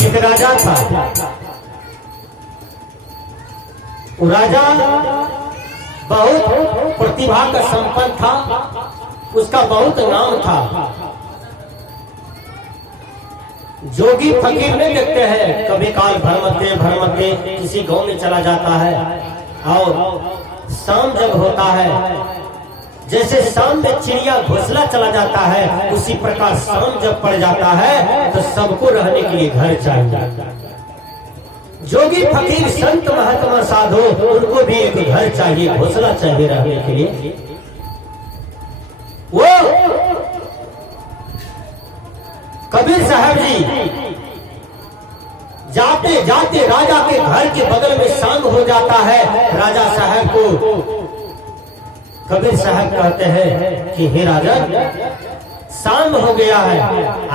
एक राजा था। वो राजा बहुत प्रतिभा का संपन्न था, उसका बहुत नाम था। जोगी फकीर में देखते हैं कभी काल भरमते भरमते किसी गांव में चला जाता है और शाम जब होता है, जैसे शाम में चिड़िया घोंसला चला जाता है, उसी प्रकार शाम जब पड़ जाता है तो सबको रहने के लिए घर चाहिए। जोगी फकीर संत महात्मा साधु उनको भी एक घर चाहिए, घोंसला चाहिए रहने के लिए। वो कबीर साहब जी जाते जाते राजा के घर के बगल में शाम हो जाता है। राजा साहब को कबीर साहब कहते हैं कि हे राजा, शाम हो गया है,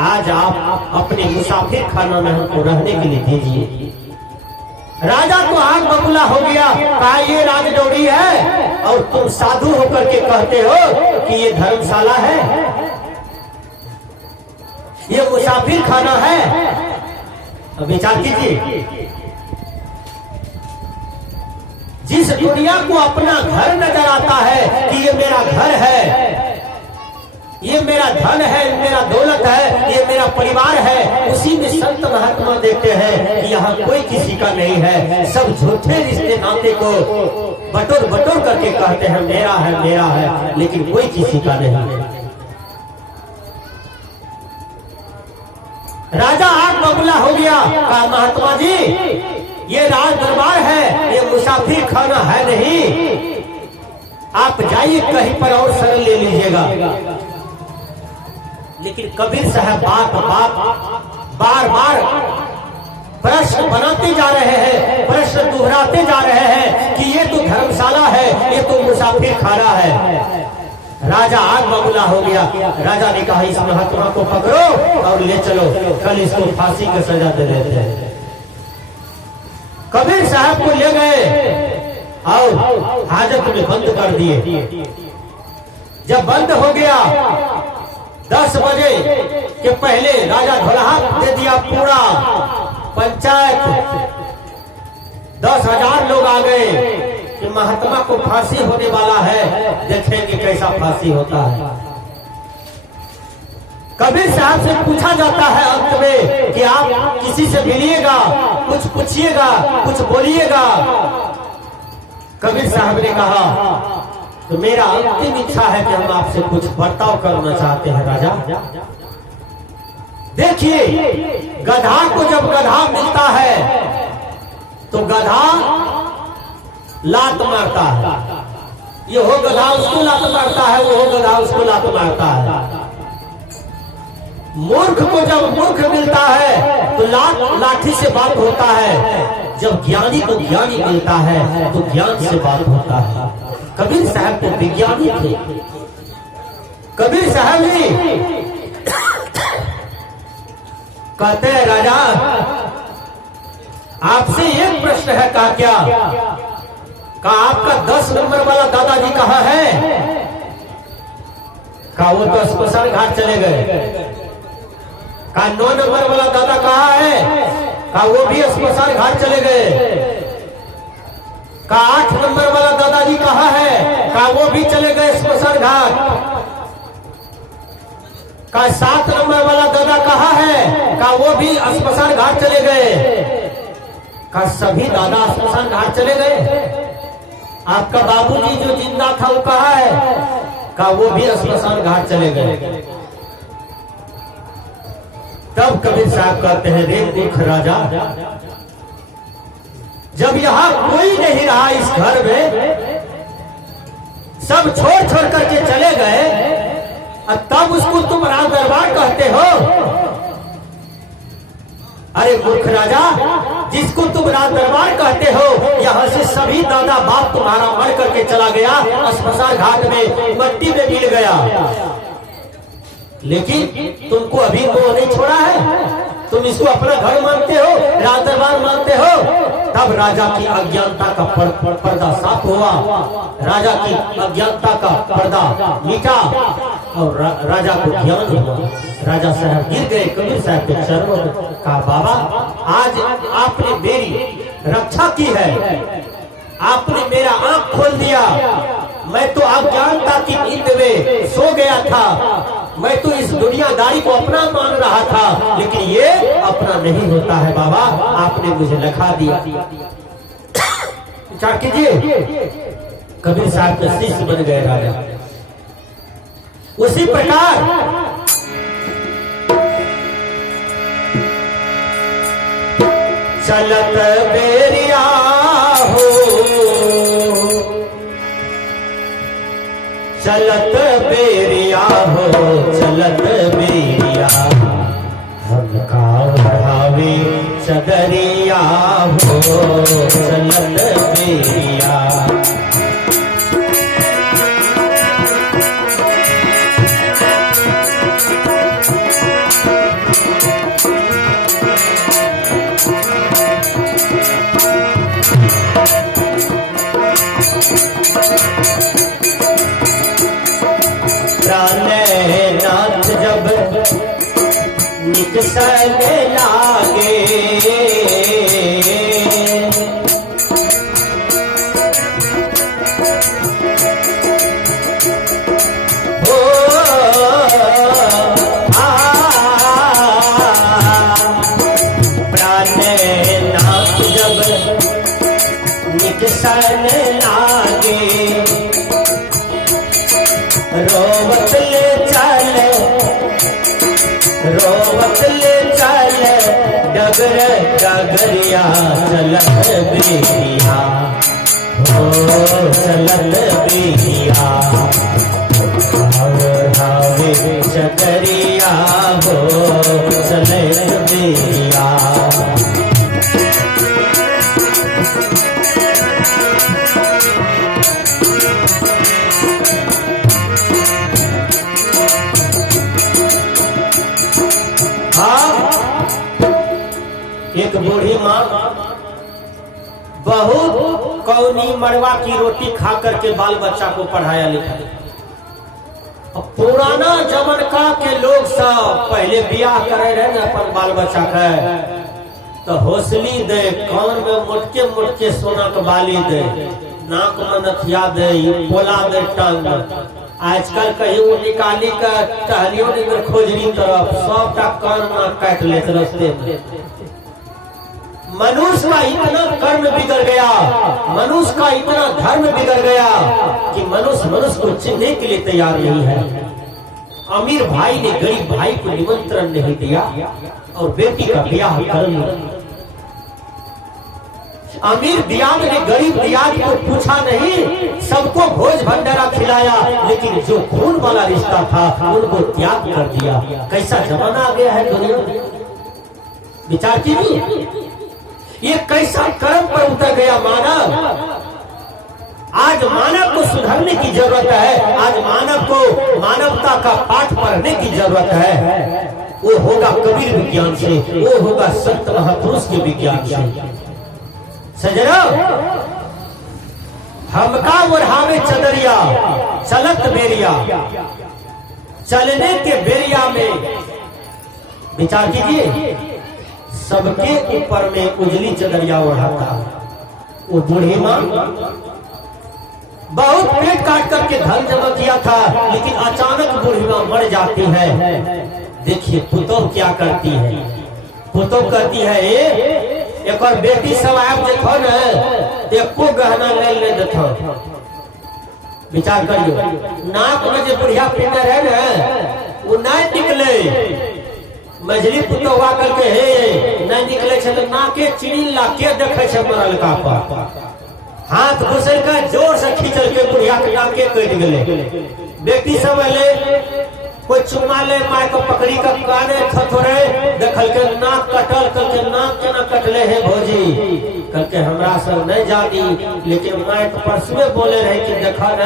आज आप अपने मुसाफिर खाना में हमको रहने के लिए दीजिए। राजा को आग बबूला हो गया, कहा ये राजडौरी है और तुम साधु होकर के कहते हो कि ये धर्मशाला है, ये मुसाफिर खाना है। अब विचार कीजिए, जिस दुनिया को अपना घर नजर आता है कि ये मेरा घर है, ये मेरा धन है, मेरा दौलत है, ये मेरा परिवार है, उसी में संत महात्मा देखते हैं कि यहाँ कोई किसी का नहीं है। सब झूठे रिश्ते नाते को बटोर बटोर करके कहते हैं मेरा है, लेकिन कोई किसी का नहीं है। राजा आग बबूला हो गया, कहा महात्मा जी ये राज दरबार है, ये मुसाफिर खाना है नहीं, आप जाइए कहीं पर और शरण ले लीजिएगा। लेकिन कबीर साहब बार बार प्रश्न बनाते जा रहे हैं, प्रश्न दोहराते जा रहे हैं कि ये तो धर्मशाला है, ये तो मुसाफिर खाना है। राजा आग बबूला हो गया। राजा ने कहा इस महात्मा को पकड़ो और ले चलो, कल इसको फांसी की सजा दे देते हैं। कबीर साहब को ले गए और हाजत में बंद कर दिए। जब बंद हो गया 10 बजे के पहले राजा ढोलहा दे दिया, पूरा पंचायत 10,000 लोग आ गए कि महात्मा को फांसी होने वाला है, देखेंगे कैसा फांसी होता है। कबीर साहब से पूछा जाता है अंत में कि आप किसी से मिलिएगा, कुछ पूछिएगा, कुछ बोलिएगा। कबीर साहब ने कहा तो मेरा अंतिम इच्छा है कि हम आपसे कुछ बर्ताव करना चाहते हैं राजा। देखिए, गधा को जब गधा मिलता है तो गधा लात मारता है, ये हो गधा उसको लात मारता है, वो हो गधा उसको लात मारता है। मूर्ख को जब मूर्ख मिलता है तो लाठी से बात होता है, जब ज्ञानी को ज्ञानी मिलता है तो ज्ञान से बात होता है। कबीर साहब तो विज्ञानी थे। कबीर साहब जी कहते हैं राजा आपसे एक प्रश्न है, क्या आपका 10 नंबर वाला दादाजी कहाँ है? कहा वो तो स्मशान घाट चले गए। कहा 9 नंबर वाला दादा कहाँ है? कहा वो भी स्मशान घाट चले गए। कहा 8 नंबर वाला दादाजी कहाँ है? कहा वो भी चले गए स्मशान घाट। कहा 7 नंबर वाला दादा कहाँ है? कहा वो भी स्मशान घाट चले गए। कहा सभी दादा स्मशान घाट चले गए। आपका बाबूजी जो जिंदा था वो कहाँ है? कहा वो भी स्मशान घाट चले गए। तब कबीर साहब कहते हैं रे मूर्ख राजा, जब यहाँ कोई नहीं रहा इस घर में, सब छोड़ छोड़ करके चले गए, और तब उसको तुम राज दरबार कहते हो? अरे मूर्ख राजा, जिसको तुम राज दरबार कहते हो, यहाँ से सभी दादा बाप तुम्हारा मर करके चला गया, स्मशान घाट में मट्टी में मिल गया, लेकिन तुमको अभी वो नहीं छोड़ा है। तुम इसको अपना घर मानते हो, राज दरबार मानते हो। तब राजा की अज्ञानता का पर्दा साफ हुआ, राजा की अज्ञानता का पर्दा मिटा और राजा को ज्ञान हुआ। राजा साहब गिर गए कबीर साहब के चरणों में, कहा बाबा आज आपने मेरी रक्षा की है, आपने मेरा आंख खोल दिया। मैं तो अज्ञानता की नींद में सो गया था, मैं तो इस दुनियादारी को अपना मान रहा था, लेकिन ये अपना नहीं होता है बाबा, आपने मुझे लखा दिया। विचार कीजिए, कबीर साहब के शिष्य बन गए राजा। उसी प्रकार चलत बेरिया हो, चलत बेरिया हो, चलत बेरिया, हम का बढ़ावे चदरिया हो, चलत बेरिया। नाथ जब निकसन लागे, हो प्राणनाथ जब निकसन लागे, रोवत ले चल, रोवत ले चल, डगर डगरिया, चलत बेरिया हो, चलत बेरिया, हावे चदरिया हो, चलत बेरिया। एक बूढ़ी माँ बहुत कौनी मड़वा की रोटी खा करके बाल बच्चा को पढ़ाया लिखाया। अब पुराना जमाना के लोग सब पहले बियाह करे रहे ना अपन बाल बच्चा के, तो हौसली दे, कान में मुटके मुटके सोना के बाली दे, नाक में नथिया दे, पोला दे टांग। आजकल कहीं वो निकाली का टहलियों ने खोजरी तरफ सबका कान नाक काट लेते रास्ते में। मनुष्य का इतना कर्म बिगड़ गया, मनुष्य का इतना धर्म बिगड़ गया कि मनुष्य मनुष्य को चिन्हने के लिए तैयार नहीं है। अमीर भाई ने गरीब भाई को निमंत्रण नहीं दिया और बेटी का ब्याह कर लिया। अमीर दियाद ने गरीब दियाद को पूछा नहीं, सबको भोज भंडारा खिलाया, लेकिन जो खून वाला रिश्ता था उनको त्याग कर दिया। कैसा जमाना आ गया है दुनिया में, विचार कीजिए, ये कैसा कर्म पर उतर गया मानव। आज मानव को सुधरने की जरूरत है, आज मानव को मानवता का पाठ पढ़ने की जरूरत है। वो होगा कबीर विज्ञान से, वो होगा संत महापुरुष के विज्ञान से। सजना हमका ओढ़ावे चदरिया, चलत बेरिया, चलने के बेरिया में विचार कीजिए, सबके ऊपर में उजली चदरिया ओढ़ाता। वो बूढ़ी माँ बहुत पेट काट करके धन जमा किया था, लेकिन अचानक बूढ़ी माँ मर जाती है। देखिए पुतोह क्या करती है, पुतोह कहती है एक और बेटी सब आप देखो न, एको गहना ले देखो। विचार करियो, नाक में जो बुढ़िया पिंडर है न, वो नहीं निकले। मझली पुतोह करके हे नहीं निकले छे, तो नाके चिड़ी लाके देखे छे मरल का पर। हाथ घुसल के जोर से खींचल के बुढ़िया के नाके कट गले। बेटी सब ले कोई चुमा ले, माय को पकड़ी का काने थथोरे, देखल के नाक कटल, कल के नाक केना कटले है भौजी, कल के हमरा सब नहीं जानी, लेकिन माय के परसुए बोले रहे कि देखा न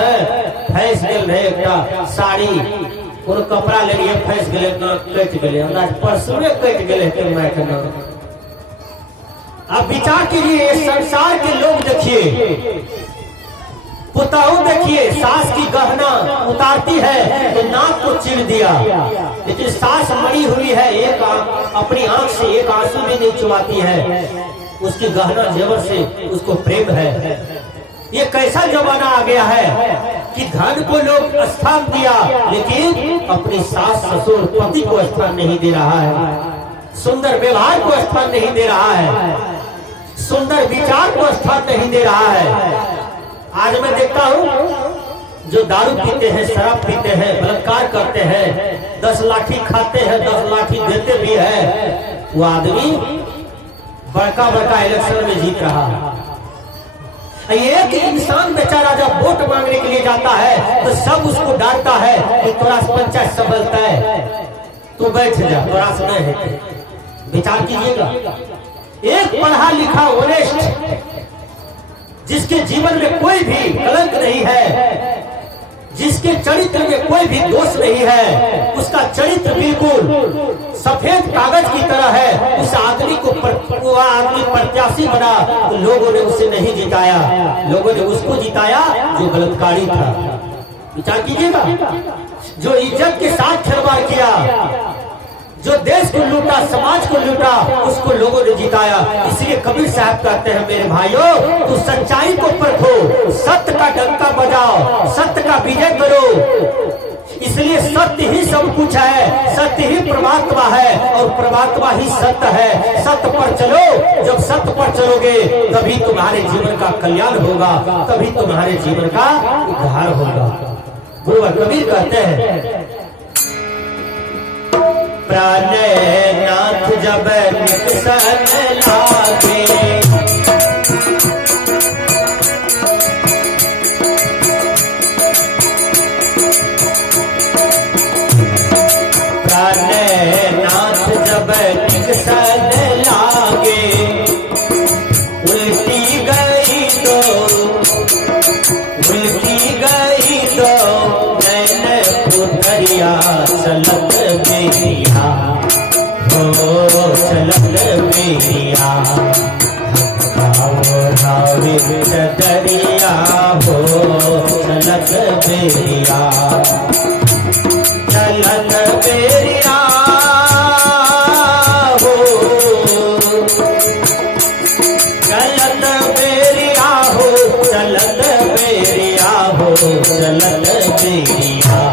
फैस गेल रहे एकटा साड़ी, कोनो कपड़ा ले लिए फैस गेले, नाक कट गेले, हमरा परसुए कट गेले के माय के नाक। अब विचार कीजिए, संसार के लोग देखिए, पुताऊ देखिए सास की गहना उतारती है तो नाक को चीर दिया, लेकिन सास मरी हुई है, एक अपनी आंख से एक आंसू भी नहीं चुराती है, उसकी गहना जेवर से उसको प्रेम है। ये कैसा जमाना आ गया है कि धन को लोग स्थान दिया लेकिन अपनी सास ससुर पति को स्थान नहीं दे रहा है, सुंदर व्यवहार को स्थान नहीं दे रहा है, सुंदर विचार को स्थान नहीं दे रहा है। आज मैं देखता हूँ जो दारू पीते हैं, शराब पीते हैं, बलात्कार करते हैं, 10 लाठी खाते हैं, 10 लाठी देते भी है, वो आदमी बड़का बड़का इलेक्शन में जीत रहा है। एक इंसान बेचारा जब वोट मांगने के लिए जाता है तो सब उसको डांटता है कि तोरा से पंचायत संभलता है, तू बैठ जा, तोरा से नहीं है। विचार कीजिएगा, एक पढ़ा लिखा वरिष्ठ जिसके जीवन में कोई भी कलंक नहीं है, जिसके चरित्र में कोई भी दोष नहीं है, उसका चरित्र बिल्कुल सफेद कागज की तरह है, उस आदमी को आदमी प्रत्याशी बना तो लोगों ने उसे नहीं जिताया, लोगों ने उसको जिताया जो बलात्कारी था। विचार कीजिएगा, जो इज्जत के साथ खिलवाड़ किया, जो देश को लूटा, समाज को लूटा, उसको लोगों ने जिताया। इसलिए कबीर साहब कहते हैं मेरे भाइयों, तू सच्चाई को परखो, सत्य का डंका बजाओ, सत्य का विजय करो। इसलिए सत्य ही सब कुछ है, सत्य ही परमात्मा है और परमात्मा ही सत्य है। सत्य पर चलो, जब सत्य पर चलोगे तभी तुम्हारे जीवन का कल्याण होगा, तभी तुम्हारे जीवन का उद्धार होगा। गुरुवर कबीर कहते हैं प्राणनाथ जब निकसन लागे, प्राणनाथ जब निकसन लागे, उल्टी गई तो नैन पुतरिया चलत बेरिया, हो चलत बेरिया, चदरिया हो चलत बेरिया, चलत बेरिया हो, चलत बेरिया हो, चलत बेरिया हो, चलत बेरिया,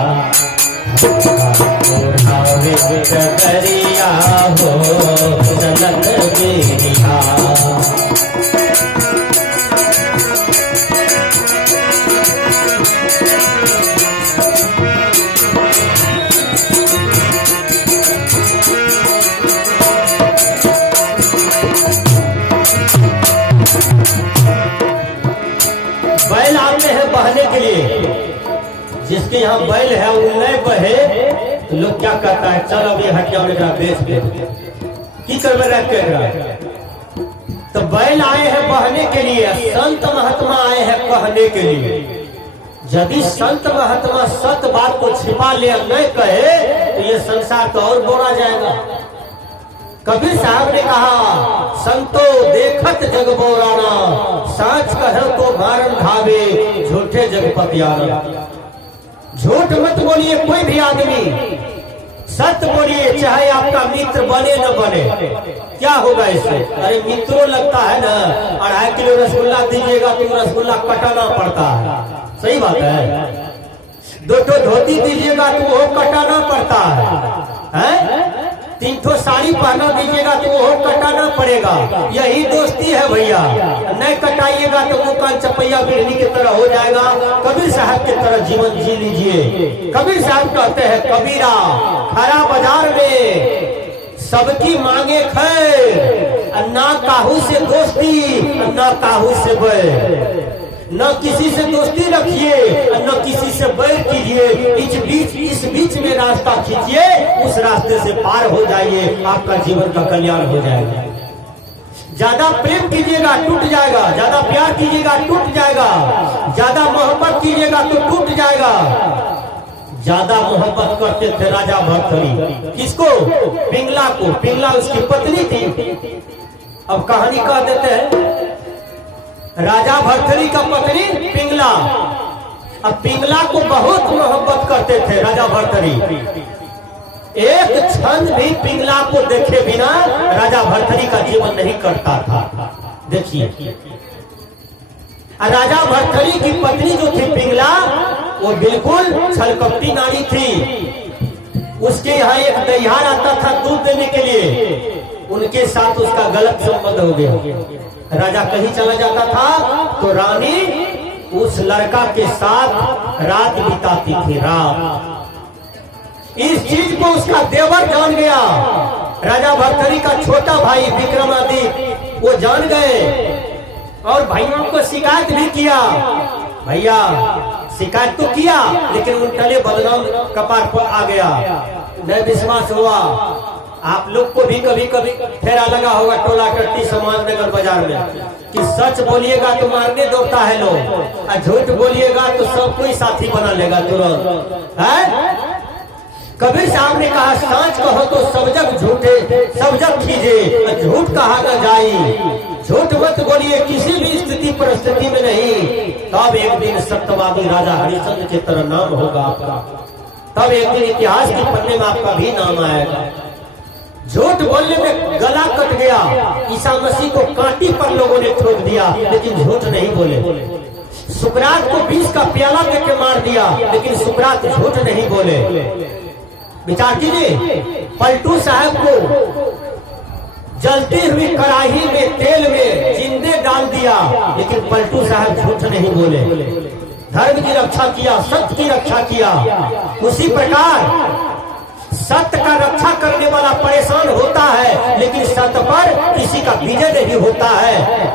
चदरिया हो चलत बेरिया। बैल आते हैं बहने के लिए, जिसके यहाँ बैल है वो नहीं बहे तो लोग क्या कहता है, चल अभी हटिया बेच दे की कर में रख के। तो बैल आए हैं बहने के लिए, संत महात्मा आए हैं कहने के लिए। यदि संत महात्मा सत्य बात को छिपा ले नहीं कहे तो ये संसार तो और बोरा जाएगा। कबीर साहब ने कहा संतो देखत जग बोराना, साच कहो तो मारन खावे, झूठे जग पतियाना। झूठ मत बोलिए कोई भी आदमी, सत्य बोलिए, चाहे आपका मित्र बने न बने। क्या होगा इससे? अरे मित्रों लगता है ना, 2.5 किलो रसगुल्ला दीजिएगा तो रसगुल्ला कटाना पड़ता है, सही बात है। 2 धोती दीजिएगा तो वो कटाना पड़ता है? 3 साड़ी पहना दीजिएगा तो वो कटाना पड़ेगा। यही दोस्ती है भैया, नहीं कटाइएगा तो वो कान चपैया बिरनी की तरह हो जाएगा। कबीर साहब की तरह जीवन जी लीजिए। कबीर साहब कहते हैं कबीरा खरा बाजार में सबकी मांगे खैर, ना काहू से दोस्ती ना काहू से बैर। न किसी से दोस्ती रखिए न किसी से बैर कीजिए, इस बीच में रास्ता खींचिए, उस रास्ते से पार हो जाइए, आपका जीवन का कल्याण हो जाएगा। ज्यादा प्रेम कीजिएगा टूट जाएगा, ज्यादा प्यार कीजिएगा टूट जाएगा, ज्यादा मोहब्बत कीजिएगा तो टूट जाएगा। ज्यादा मोहब्बत करते थे राजा भर्तृहरि, किसको? पिंगला को। पिंगला उसकी पत्नी थी। अब कहानी कह देते हैं राजा भर्तृहरि का पत्नी पिंगला। अब पिंगला को बहुत मोहब्बत करते थे राजा भर्तृहरि। एक क्षण भी पिंगला को देखे बिना राजा भर्तृहरि का जीवन नहीं कटता था। देखिए, राजा भर्तृहरि की पत्नी जो थी पिंगला, वो बिल्कुल छलकपटी नारी थी। उसके यहाँ एक दहियार आता था दूध देने के लिए, उनके साथ उसका गलत संबंध हो गया। राजा कहीं चला जाता था तो रानी उस लड़का के साथ रात बिताती थी। रात इस चीज को उसका देवर जान गया। राजा भर्तृहरि का छोटा भाई विक्रमादित्य वो जान गए और भाइयों को शिकायत भी किया। भैया शिकायत तो किया, लेकिन उन तले बदनाम कपार पर आ गया। न विश्वास हुआ। आप लोग को भी कभी कभी फेरा लगा होगा टोला टट्टी समाज नगर बाजार में कि सच बोलिएगा तो मारने दौड़ता है लोग, और झूठ बोलिएगा तो सब कोई साथी बना लेगा तुरंत। है कबीर साहब ने कहा, सच कहो तो सब जग झूठे, सब जग कीजिए, झूठ कहा न जाई। झूठ मत बोलिए किसी भी स्थिति परिस्थिति में नहीं, तब एक दिन सत्यवादी राजा हरिश्चंद्र की तरह नाम होगा आपका। तब एक दिन इतिहास के पन्ने में आपका भी नाम आएगा। झूठ बोलने में गला कट गया। ईसा मसीह को कांटी पर लोगों ने ठोक दिया, लेकिन झूठ नहीं बोले। सुकरात को विष का प्याला देके मार दिया, लेकिन सुकरात झूठ नहीं बोले। विचार कीजिए, पलटू साहब को जलती हुई कड़ाही में तेल में जिंदे डाल दिया, लेकिन पलटू साहब झूठ नहीं बोले। धर्म की रक्षा किया, सत्य की रक्षा किया। उसी प्रकार सत्य का रक्षा करने वाला परेशान होता है, लेकिन सत्य पर किसी का विजय नहीं होता है।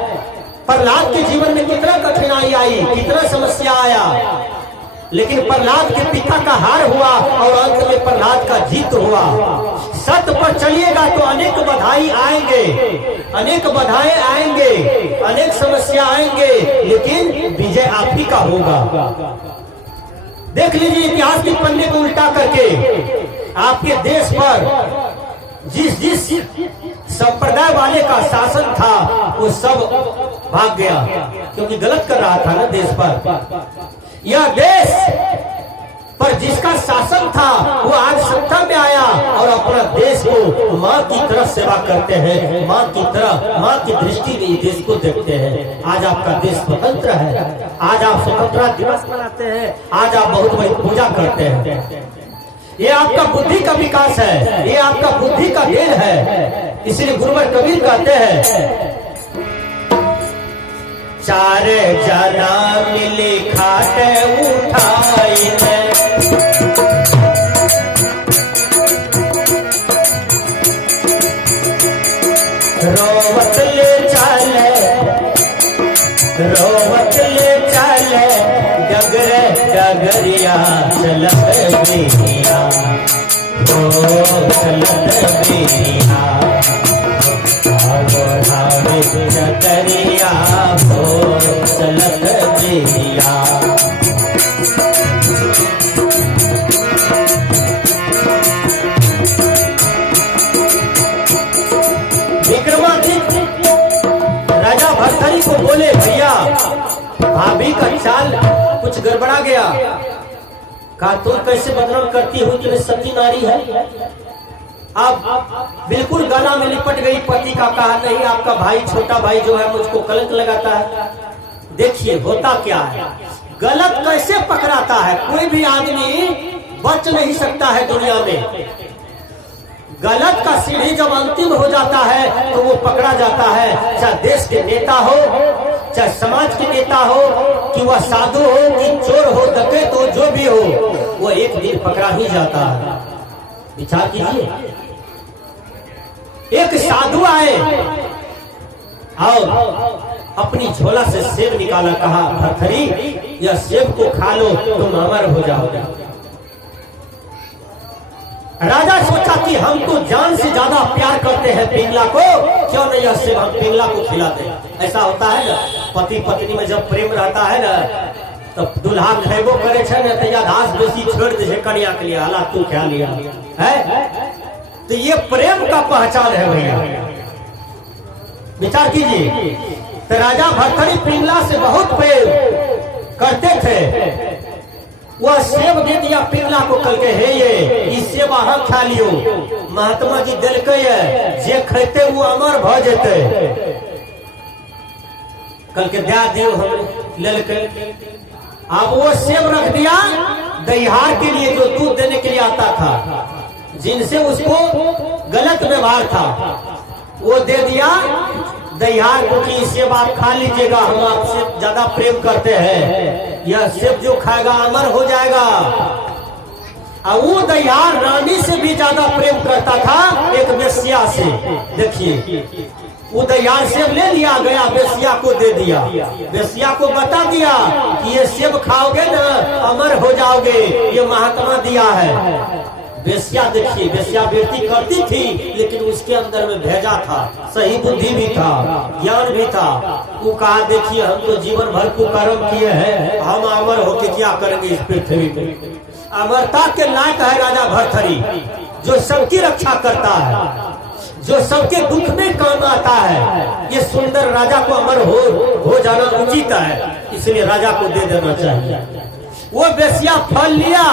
प्रहलाद के जीवन में कितना कठिनाई आई, कितना समस्या आया, लेकिन प्रहलाद के पिता का हार हुआ और अंत में प्रहलाद का जीत हुआ। सत्य पर चलिएगा तो अनेक बधाई आएंगे, अनेक बधाएं आएंगे, अनेक समस्या आएंगे, लेकिन विजय आप ही का होगा। देख लीजिए इतिहास के पन्ने को उल्टा करके, आपके देश पर जिस संप्रदाय वाले का शासन था वो सब भाग गया, क्योंकि गलत कर रहा था ना देश पर। यह देश पर जिसका शासन था वो आज सत्ता में आया और अपना देश को माँ की तरह सेवा करते हैं, माँ की तरह, माँ की दृष्टि में देश को देखते हैं। आज आपका देश स्वतंत्र है, आज आप स्वतंत्रता दिवस मनाते हैं, आज आप बहुत बड़ी पूजा करते हैं। ये आपका बुद्धि का विकास है, ये आपका बुद्धि का देन है। इसलिए गुरुवर कबीर कहते हैं, चार जना मिली खाट उठाई है, रोवत ले चले, रोवत ले चले, डगरे डगरिया चलत बिया, ओ चलत बिया, भावे चकरिया हो चलत बिया। विक्रमादित्य राजा भर्तृहरि को बोले, भैया भाभी का चाल कुछ गड़बड़ा गया। कहा तुम कैसे बदनाम करती हो, तुम्हें सती नारी है। अब बिल्कुल गला में लिपट गई पति का। कहा नहीं, आपका भाई, छोटा भाई जो है मुझको कलंक लगाता है। देखिए होता क्या है, गलत कैसे पकड़ाता है। कोई भी आदमी बच नहीं सकता है दुनिया में। गलत का सीढ़ी जब अंतिम हो जाता है तो वो पकड़ा जाता है। चाहे देश के नेता हो, चाहे समाज के नेता हो, कि वह साधु हो कि चोर हो, डकैत हो, जो भी हो, वो एक दिन पकड़ा ही जाता है। विचार कीजिए, एक साधु आए और अपनी झोला से सेब निकाला। कहा भर्तृहरि यह सेब को खा लो, तुम अमर हो जाओगे। राजा सोचा कि हम तो जान से ज्यादा प्यार करते हैं पिंगला को, क्यों नहीं यह सेब हम पिंगला को खिलाते। ऐसा होता है ना, पति पत्नी में जब प्रेम रहता है ना, तब दुल्हा खेबो करे छे न तो घास बेसी छोड़ दे छे कन्या के लिए, हालात तू क्या लिया है। तो ये प्रेम का पहचान है भैया। विचार कीजिए, तो राजा भर्तरी पिंगला से बहुत प्रेम करते थे। वह सेब दे दिया पिंगला को, कल के हे ये सेब अहाँ खा लियो, महात्मा जी दिल के जे खेते वो अमर भ जेते, कल के दे दियो हम ललके। अब वो सेब रख दिया दहिहार के लिए, जो दूध देने के लिए आता था, जिनसे उसको गलत व्यवहार था, वो दे दिया दहिहार को कि सेब आप खा लीजिएगा, हम आपसे ज्यादा प्रेम करते हैं, यह सेब जो खाएगा अमर हो जाएगा। और वो दहिहार रानी से भी ज्यादा प्रेम करता था एक वेश्या से। देखिए वो दहिहार सेब ले लिया, गया वेश्या को दे दिया, वेश्या को बता दिया कि ये सेब खाओगे ना अमर हो जाओगे, ये महात्मा दिया है। वेश्या देखिए, वेश्या वृत्ति करती थी लेकिन उसके अंदर में भेजा था, सही बुद्धि भी था, ज्ञान भी था। वो कहा देखिए हम तो जीवन भर को कर्म किए हैं, हम अमर होके क्या करेंगे इस पृथ्वी में। अमरता के लायक है राजा भर्तरी, जो सबकी रक्षा करता है, जो सबके दुख में काम आता है। ये सुंदर राजा को अमर हो जाना उचित है, इसलिए राजा को दे देना चाहिए। वो वेश्या फल लिया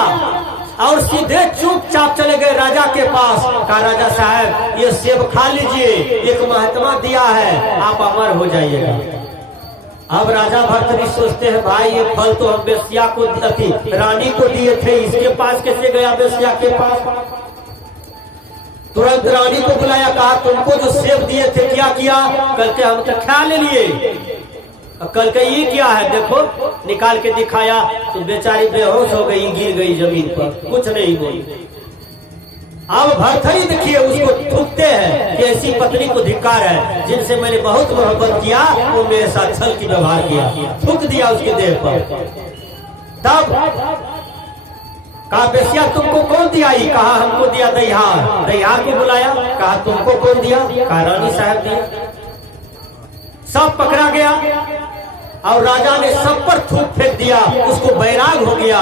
और सीधे चुपचाप चले गए राजा के पास। कहा राजा साहब ये सेब खा लीजिए, एक महात्मा दिया है, आप अमर हो जाइएगा। अब राजा भर्तरी सोचते हैं भाई ये फल तो हम वेश्या को थी, रानी को दिए थे, इसके पास कैसे गया वेश्या के पास। तुरंत रानी को बुलाया, कहा तुमको जो सेब दिए थे क्या किया। कल के हम तो खा ले लिए। कल के ये क्या है देखो, निकाल के दिखाया तो बेचारी बेहोश हो गई, गिर गई जमीन पर, कुछ नहीं बोली। अब भर्तरी देखिए उसको थूकते हैं कि ऐसी पत्नी को धिक्कार है, जिनसे मैंने बहुत मोहब्बत किया वो मेरे साथ छल की व्यवहार किया, थूक दिया उसके देह पर। तब कहा वेश्या तुमको कौन दिया। कहा हमको दिया दहिहार। दहिहार को बुलाया, कहा तुमको कौन दिया। कहा रानी साहब दिया। सब पकड़ा गया और राजा ने सब पर थूक फेंक दिया। उसको बैराग हो गया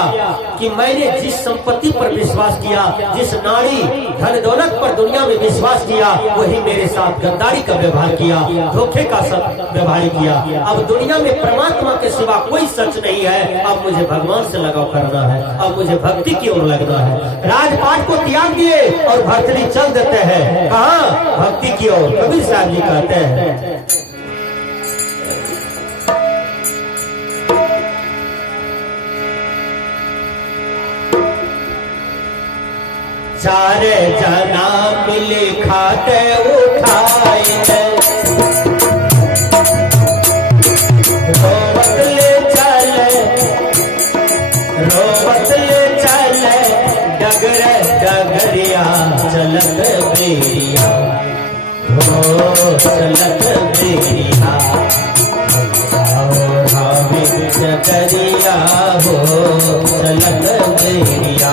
कि मैंने जिस संपत्ति पर विश्वास किया, जिस नारी धन दौलत पर दुनिया में विश्वास किया, वही मेरे साथ गद्दारी का व्यवहार किया, धोखे का सब व्यवहार किया। अब दुनिया में परमात्मा के सिवा कोई सच नहीं है। अब मुझे भगवान से लगाव करना है, अब मुझे भक्ति की ओर लगना है। राजपाट को त्याग दिए और भर्तरी चल देते हैं कहाँ, भक्ति की ओर। कबीर साहब जी कहते हैं सारे जना मिली खाते उठाए, रोवत ले चले, रोवत ले चले, डगर डगरिया चलत बेरिया, हो चलत बेरिया, और हावी चकरिया हो चलत बेरिया।